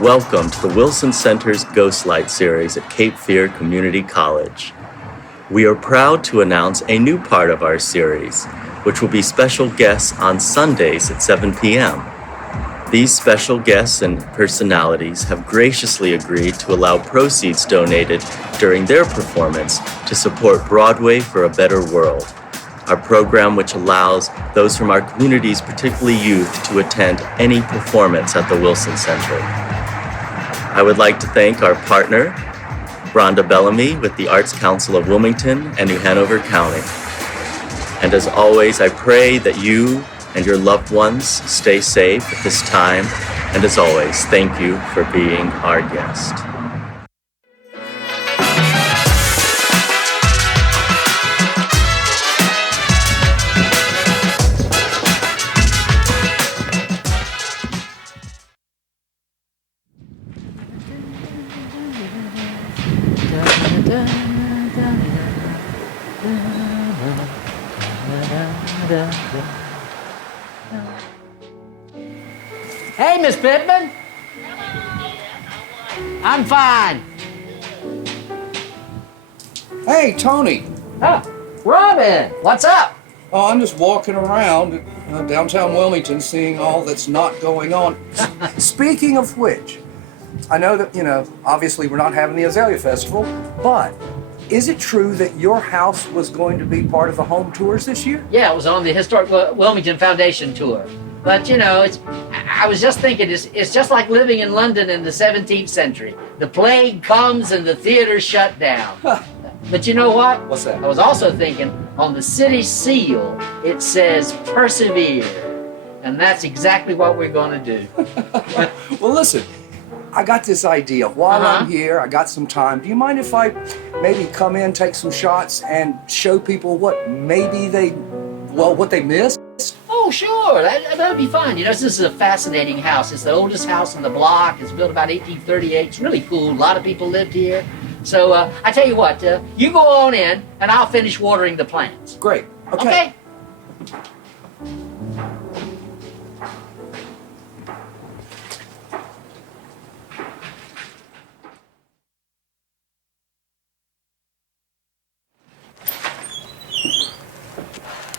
Welcome to the Wilson Center's Ghostlight Series at Cape Fear Community College. We are proud to announce a new part of our series, which will be special guests on Sundays at 7 p.m. These special guests and personalities have graciously agreed to allow proceeds donated during their performance to support Broadway for a Better World, our program which allows those from our communities, particularly youth, to attend any performance at the Wilson Center. I would like to thank our partner, Rhonda Bellamy with the Arts Council of Wilmington and New Hanover County. And as always, I pray that you and your loved ones stay safe at this time. And as always, thank you for being our guest. Hey, Miss Pittman. I'm fine. Hey, Tony. Oh, Robin, what's up? Oh, I'm just walking around downtown Wilmington seeing all that's not going on. Speaking of which, I know that, obviously we're not having the Azalea Festival, but is it true that your house was going to be part of the home tours this year? Yeah, it was on the Historic Wilmington Foundation tour. But, I was just thinking, it's just like living in London in the 17th century. The plague comes and the theater's shut down. But you know what? What's that? I was also thinking, on the city seal, it says persevere. And that's exactly what we're going to do. Well, listen, I got this idea. While I'm here, I got some time. Do you mind if I maybe come in, take some shots, and show people what they missed? Oh, sure. That would be fun. This is a fascinating house. It's the oldest house on the block. It's built about 1838. It's really cool. A lot of people lived here. So I tell you what, you go on in, and I'll finish watering the plants. Great. Okay.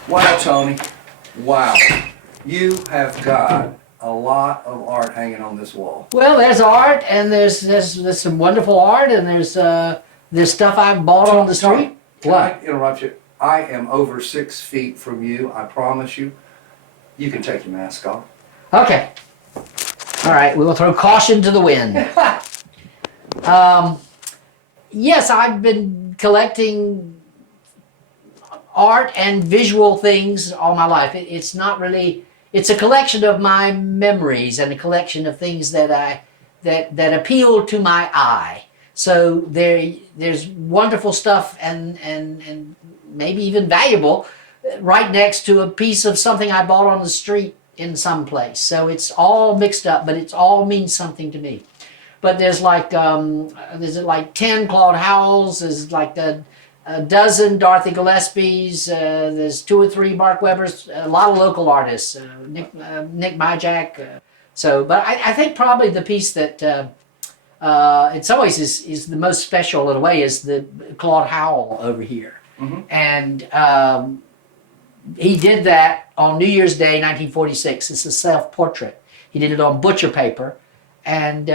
Wow, Tony. Wow. You have got a lot of art hanging on this wall. Well, there's art, and there's some wonderful art, and there's stuff I've bought on the street. Can I interrupt you? I am over 6 feet from you. I promise you. You can take your mask off. Okay. All right, we will throw caution to the wind. Yes, I've been collecting art and visual things all my life. It's not really, it's a collection of my memories and a collection of things that appeal to my eye. So there's wonderful stuff and maybe even valuable right next to a piece of something I bought on the street in some place. So it's all mixed up, but it all means something to me. But there's like 10 Claude Howells, there's like a dozen Dorothy Gillespie's, there's 2 or 3 Mark Webbers, a lot of local artists, Nick Myjack. But I think probably the piece that in some ways is the most special in a way is the Claude Howell over here. Mm-hmm. And he did that on New Year's Day, 1946. It's a self-portrait. He did it on butcher paper, and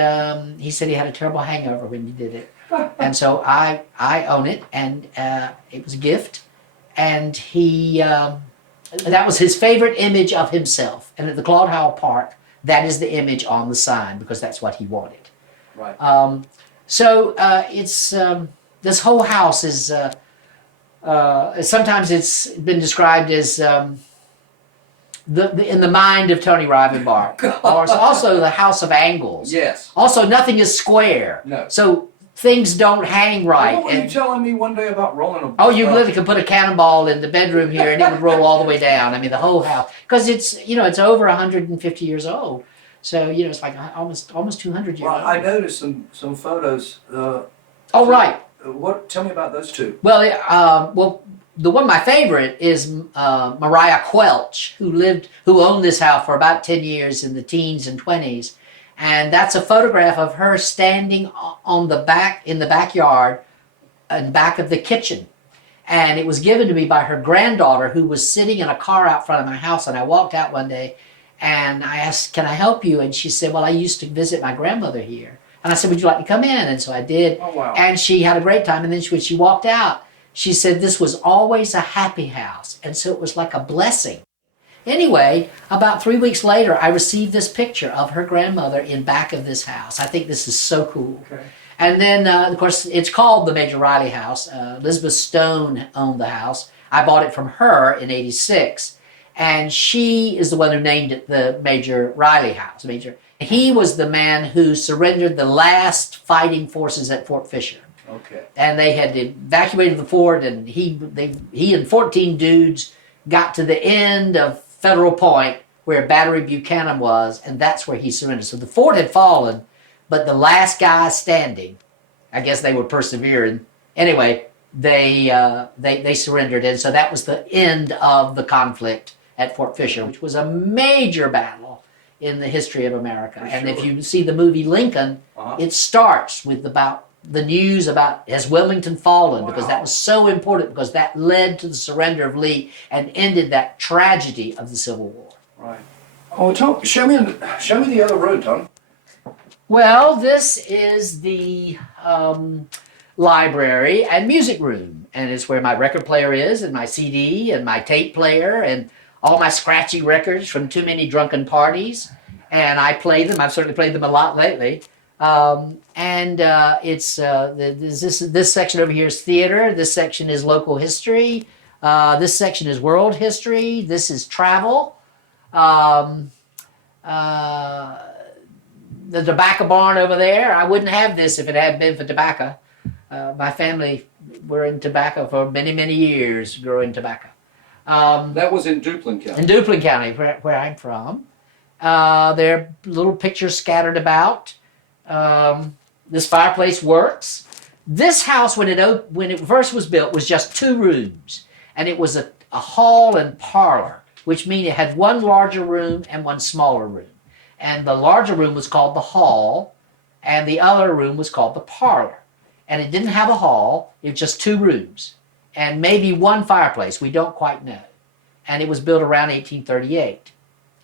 he said he had a terrible hangover when he did it. And so I own it, and it was a gift. And that was his favorite image of himself. And at the Claude Howell Park, that is the image on the sign because that's what he wanted. Right. It's this whole house is sometimes it's been described as in the mind of Tony Rivenbark, or it's also the house of angles. Yes. Also, nothing is square. No. So things don't hang right. What were you telling me one day about rolling a... Oh, you literally could put a cannonball in the bedroom here and it would roll all the way down. I mean, the whole house. Because it's over 150 years old. So, it's like almost 200 years old. Well, I noticed some photos. Right. Tell me about those two. Well, the one my favorite is Mariah Quelch, who owned this house for about 10 years in the teens and 20s. And that's a photograph of her standing on the back, in the backyard, in back of the kitchen. And it was given to me by her granddaughter, who was sitting in a car out front of my house. And I walked out one day and I asked, "Can I help you?" And she said, "Well, I used to visit my grandmother here." And I said, "Would you like to come in?" And so I did. Oh, wow. And she had a great time. And then when she walked out, she said this was always a happy house. And so it was like a blessing. Anyway, about 3 weeks later, I received this picture of her grandmother in back of this house. I think this is so cool. Okay. And then, of course, it's called the Major Riley House. Elizabeth Stone owned the house. I bought it from her in '86. And she is the one who named it the Major Riley House. He was the man who surrendered the last fighting forces at Fort Fisher. Okay. And they had evacuated the fort, and he and 14 dudes got to the end of Federal Point where Battery Buchanan was, and that's where he surrendered. So the fort had fallen, but the last guy standing, I guess they were persevering. Anyway, they surrendered, and so that was the end of the conflict at Fort Fisher, which was a major battle in the history of America. And if you see the movie Lincoln, it starts with about the news about has Wilmington fallen, because that was so important, because that led to the surrender of Lee and ended that tragedy of the Civil War. Right. Oh, show me the other room, Tony. Well, this is the library and music room, and it's where my record player is, and my CD, and my tape player, and all my scratchy records from too many drunken parties. And I play them. I've certainly played them a lot lately. It's this section over here is theater. This section is local history. This section is world history. This is travel. The tobacco barn over there. I wouldn't have this if it hadn't been for tobacco. My family were in tobacco for many, many years, growing tobacco. That was in Duplin County. In Duplin County, where I'm from. There are little pictures scattered about. This fireplace works. This house, when it first was built, was just 2 rooms, and it was a hall and parlor, which means it had one larger room and one smaller room. And the larger room was called the hall, and the other room was called the parlor. And it didn't have a hall; it was just 2 rooms, and maybe one fireplace. We don't quite know. And it was built around 1838.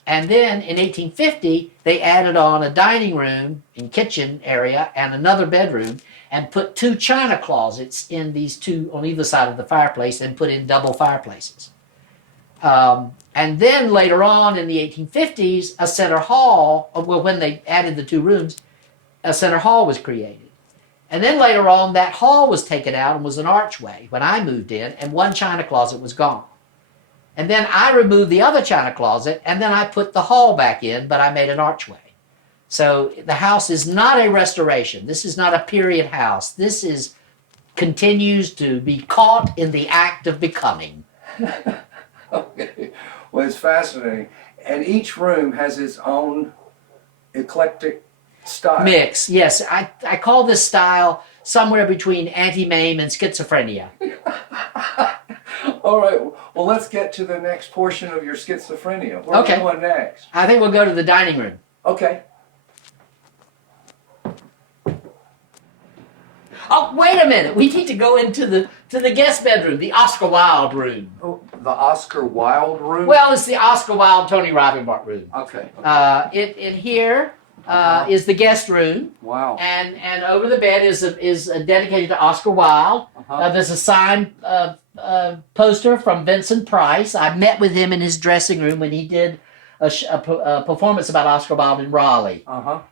And then in 1850, they added on a dining room and kitchen area and another bedroom, and put 2 china closets in these 2 on either side of the fireplace, and put in double fireplaces. And then later on in the 1850s, a center hall, well, when they added the 2 rooms, a center hall was created. And then later on, that hall was taken out and was an archway when I moved in, and 1 china closet was gone. And then I removed the other china closet, and then I put the hall back in, but I made an archway. So the house is not a restoration. This is not a period house. This continues to be caught in the act of becoming. Okay. Well, it's fascinating. And each room has its own eclectic style. Mix, yes. I call this style somewhere between anti-mame and schizophrenia. All right. Well, let's get to the next portion of your schizophrenia. Where are we going next? I think we'll go to the dining room. Okay. Oh, wait a minute. We need to go into the guest bedroom, the Oscar Wilde room. Oh, the Oscar Wilde room? Well, it's the Oscar Wilde, Tony Rivenbark room. Okay. In here is the guest room. Wow. And over the bed is dedicated to Oscar Wilde. There's a signed poster from Vincent Price. I met with him in his dressing room when he did a performance about Oscar Wilde in Raleigh.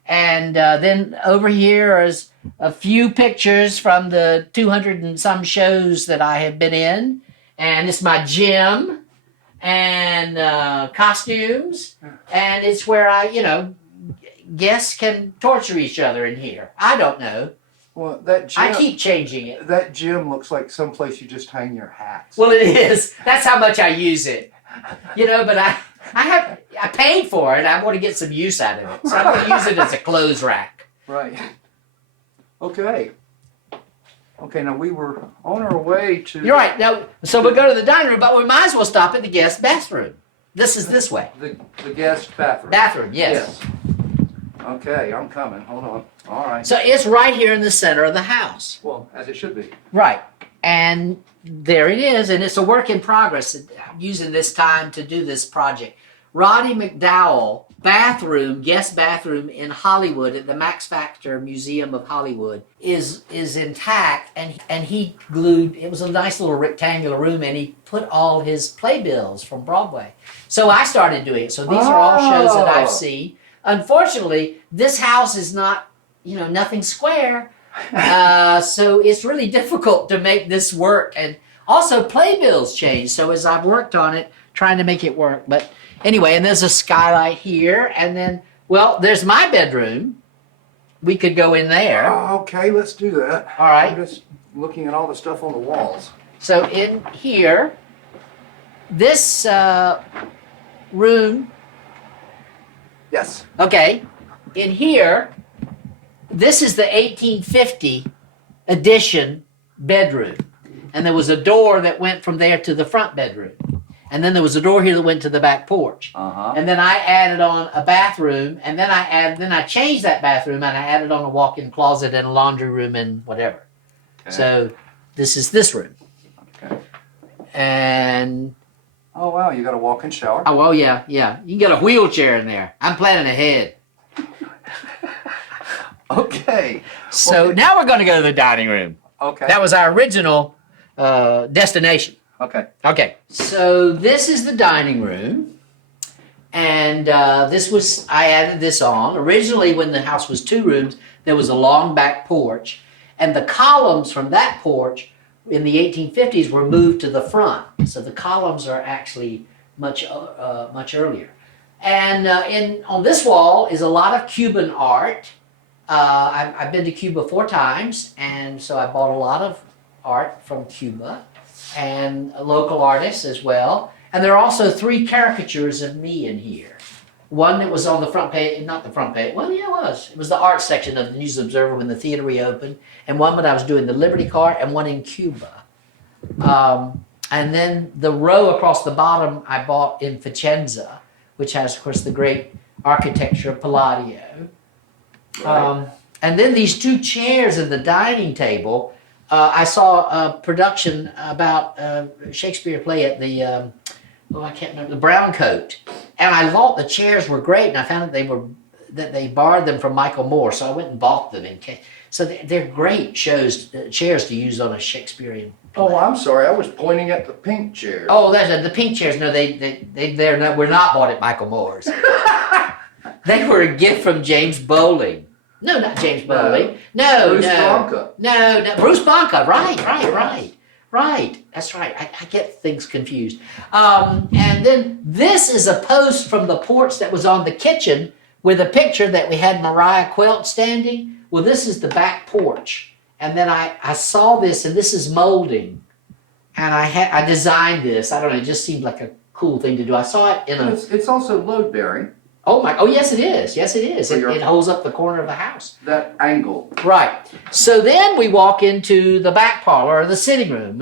And then over here is a few pictures from the 200 and some shows that I have been in. And it's my gym and costumes. And it's where guests can torture each other in here. I don't know. Well, that gym, I keep changing it. That gym looks like someplace you just hang your hats. Well, it is. That's how much I use it. But I paid for it. I want to get some use out of it. So I'm going to use it as a clothes rack. Right. Okay. Okay, now we were on our way to... You're right. Now, so we'll go to the dining room, but we might as well stop at the guest bathroom. This is this way. The guest bathroom. Bathroom, yes. Okay, I'm coming. Hold on. All right. So it's right here in the center of the house. Well, as it should be. Right. And there it is, and it's a work in progress. I'm using this time to do this project. Roddy McDowell guest bathroom in Hollywood at the Max Factor Museum of Hollywood is intact, and he glued, it was a nice little rectangular room, and he put all his playbills from Broadway. So I started doing it. So these are all shows that I've seen. Unfortunately, this house is not, nothing square. So it's really difficult to make this work. And also playbills change. So as I've worked on it, trying to make it work. But anyway, and there's a skylight here. And then, well, there's my bedroom. We could go in there. Oh, okay, let's do that. All right. I'm just looking at all the stuff on the walls. So in here, this room, Yes. okay, in here, this is the 1850 edition bedroom. And there was a door that went from there to the front bedroom. And then there was a door here that went to the back porch. Uh-huh. And then I added on a bathroom, and then I changed that bathroom, and I added on a walk-in closet and a laundry room and whatever. Okay. So this is this room. Okay. And Oh, wow, you got a walk-in shower? oh well, yeah. You can get a wheelchair in there. I'm planning ahead. Okay. So now we're going to go to the dining room. Okay. That was our original destination. Okay. Okay, so this is the dining room, and I added this on. Originally, when the house was 2 rooms, there was a long back porch, and the columns from that porch in the 1850s were moved to the front. So the columns are actually much earlier. And on this wall is a lot of Cuban art. I've been to Cuba 4 times, and so I bought a lot of art from Cuba and local artists as well. And there are also 3 caricatures of me in here. One that was on the front page, not the front page, well, yeah, it was. It was the art section of the News Observer when the theater reopened, and one when I was doing the Liberty Cart, and one in Cuba. And then the row across the bottom I bought in Vicenza, which has, of course, the great architecture of Palladio. And then these 2 chairs in the dining table, I saw a production about Shakespeare play at the, I can't remember, the Brown Coat. And I thought the chairs were great, and I found that they borrowed them from Michael Moore, so I went and bought them in case. So they're great chairs to use on a Shakespearean play. Oh, I'm sorry. I was pointing at the pink chairs. Oh, that's the pink chairs. No, were not bought at Michael Moore's. They were a gift from James Bowling. No, not James Bowling. No, Bruce Blanca. No, Bruce Blanca. Right. That's right. I get things confused. And then this is a post from the porch that was on the kitchen with a picture that we had Mariah Quilt standing. Well, this is the back porch. And then I saw this, and this is molding. And I designed this. I don't know, it just seemed like a cool thing to do. I saw it in a... It's also load-bearing. Oh, yes, it is. It holds up the corner of the house. That angle. Right. So then we walk into the back parlor, or the sitting room,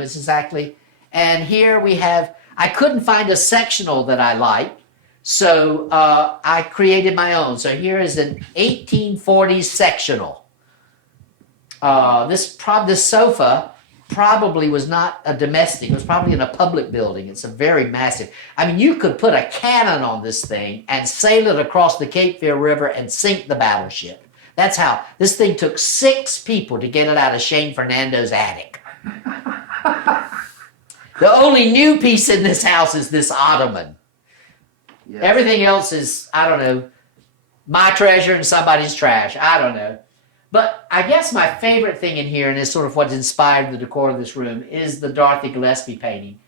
and here we have, I couldn't find a sectional that I liked, so I created my own. So here is an 1840s sectional. This sofa probably was not a domestic. It was probably in a public building. It's a very massive. I mean, you could put a cannon on this thing and sail it across the Cape Fear River and sink the battleship. That's how. This thing took 6 people to get it out of Shane Fernando's attic. The only new piece in this house is this ottoman. Yes. Everything else is, I don't know, my treasure and somebody's trash. I don't know. But I guess my favorite thing in here, and is sort of what inspired the decor of this room, is the Dorothy Gillespie painting.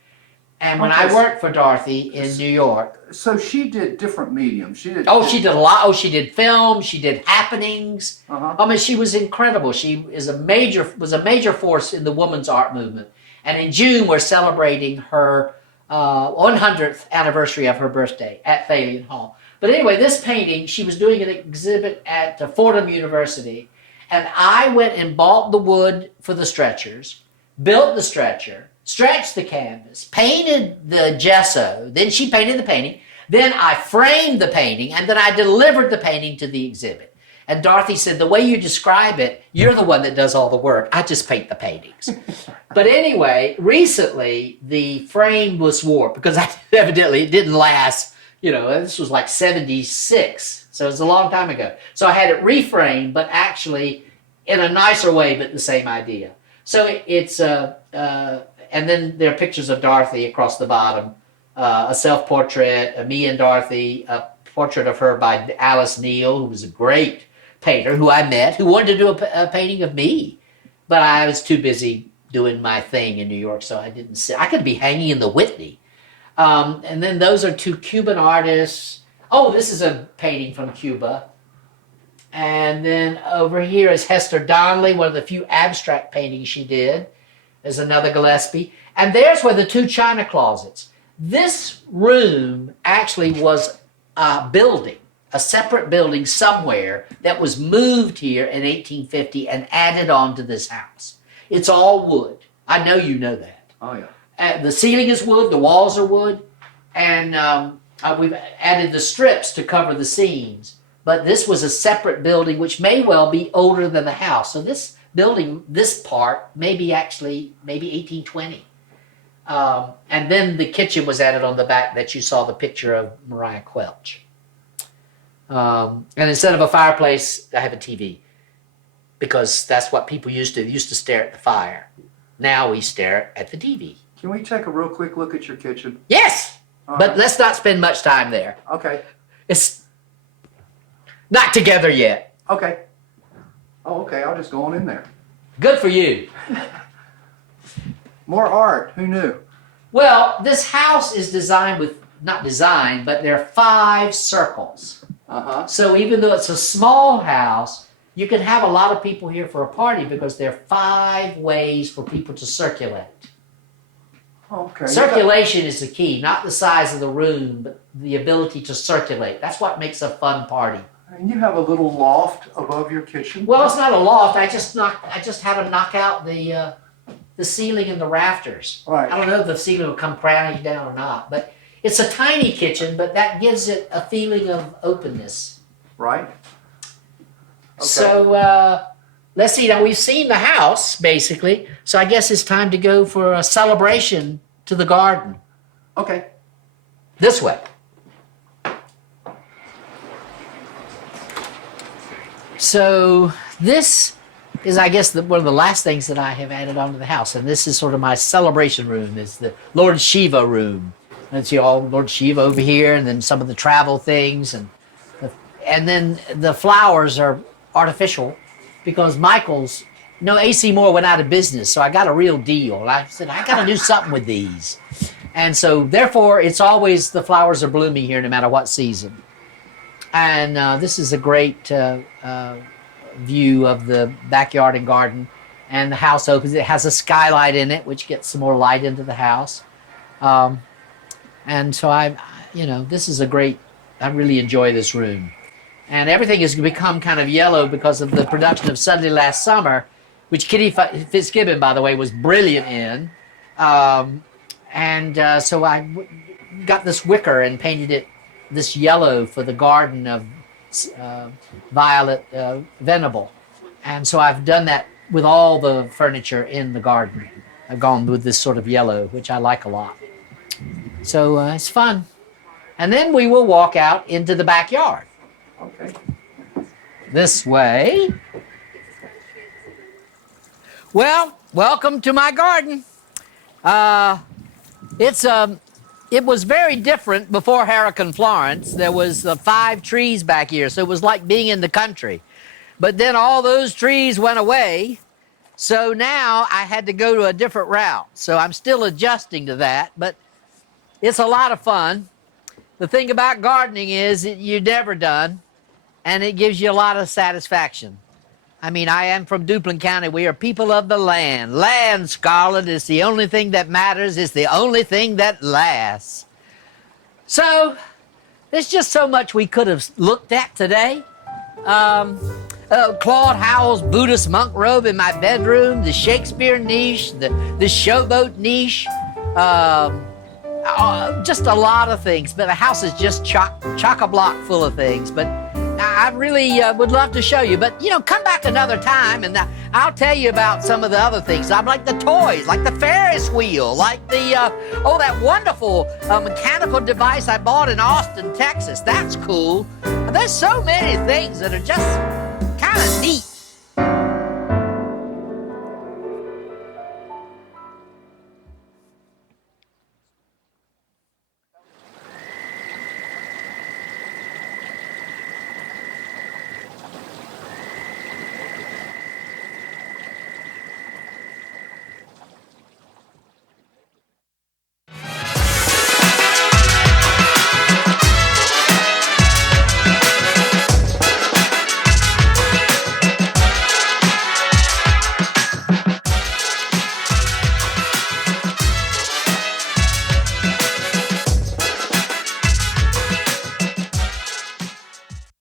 And when I worked for Dorothy in New York... So she did different mediums. She did a lot. Oh, she did film. She did happenings. Uh-huh. I mean, she was incredible. She was a major force in the women's art movement. And in June, we're celebrating her 100th anniversary of her birthday at Thalian Hall. But anyway, this painting, she was doing an exhibit at Fordham University. And I went and bought the wood for the stretchers, built the stretcher, stretched the canvas, painted the gesso, then she painted the painting, then I framed the painting, and then I delivered the painting to the exhibit. And Dorothy said, the way you describe it, you're the one that does all the work. I just paint the paintings. But anyway, recently the frame was warped because evidently it didn't last. You know, this was like 76. So it was a long time ago. So I had it reframed, but actually in a nicer way, but the same idea. So it's, and then there are pictures of Dorothy across the bottom, a self-portrait, me and Dorothy, a portrait of her by Alice Neal, who was a great painter who I met, who wanted to do a painting of me. But I was too busy doing my thing in New York, so I didn't see. I could be hanging in the Whitney. And then those are two Cuban artists. Oh, this is a painting from Cuba. And then over here is Hester Donnelly, one of the few abstract paintings she did. There's another Gillespie. And there's where the two china closets. This room actually was a building, a separate building somewhere that was moved here in 1850 and added on to this house. It's all wood. I know you know that. Oh, yeah. The ceiling is wood, the walls are wood, and we've added the strips to cover the seams. But this was a separate building, which may well be older than the house. So this building, this part, maybe 1820. And then the kitchen was added on the back that you saw the picture of Mariah Quelch. And instead of a fireplace, I have a TV. Because that's what people used to. They used to stare at the fire. Now we stare at the TV. Can we take a real quick look at your kitchen? Yes! But let's not spend much time there. Okay. It's not together yet. Okay. Oh, okay. I'll just go on in there. Good for you. More art. Who knew? Well, this house is designed with, not designed, but there are 5 circles. Uh-huh. So even though it's a small house, you can have a lot of people here for a party because there are 5 ways for people to circulate. Okay. Circulation is the key, not the size of the room, but the ability to circulate. That's what makes a fun party. And you have a little loft above your kitchen? Well, it's not a loft. I just had them knock out the ceiling and the rafters. Right. I don't know if the ceiling will come crashing down or not, but it's a tiny kitchen, but that gives it a feeling of openness. Right. Okay. So let's see. Now we've seen the house basically, so I guess it's time to go for a celebration to the garden. Okay. This way. So this is, I guess, one of the last things that I have added onto the house, and this is sort of my celebration room. It's the Lord Shiva room. And see all Lord Shiva over here, and then some of the travel things, and then the flowers are artificial because Michael's, AC Moore went out of business, so I got a real deal. I said, I got to do something with these. And so, therefore, it's always the flowers are blooming here no matter what season. And this is a great view of the backyard and garden. And the house opens. It has a skylight in it, which gets some more light into the house. And so this is a great, I really enjoy this room. And everything has become kind of yellow because of the production of Sunday Last Summer, which Kitty Fitzgibbon, by the way, was brilliant in. So I got this wicker and painted it this yellow for the garden of Violet Venable. And so I've done that with all the furniture in the garden. I've gone with this sort of yellow, which I like a lot. So it's fun. And then we will walk out into the backyard. Okay. This way. Well, welcome to my garden. It was very different before Hurricane Florence. There was 5 trees back here, so it was like being in the country. But then all those trees went away, so now I had to go to a different route. So I'm still adjusting to that, but it's a lot of fun. The thing about gardening is you're never done, and it gives you a lot of satisfaction. I mean, I am from Duplin County. We are people of the land. Land, Scarlet, is the only thing that matters. It's the only thing that lasts. So, there's just so much we could have looked at today. Claude Howell's Buddhist monk robe in my bedroom, the Shakespeare niche, the showboat niche, just a lot of things. But the house is just chock-a-block full of things. But I really would love to show you, but come back another time and I'll tell you about some of the other things. I'm like the toys, like the Ferris wheel, like the that wonderful mechanical device I bought in Austin, Texas. That's cool. There's so many things that are just kind of neat.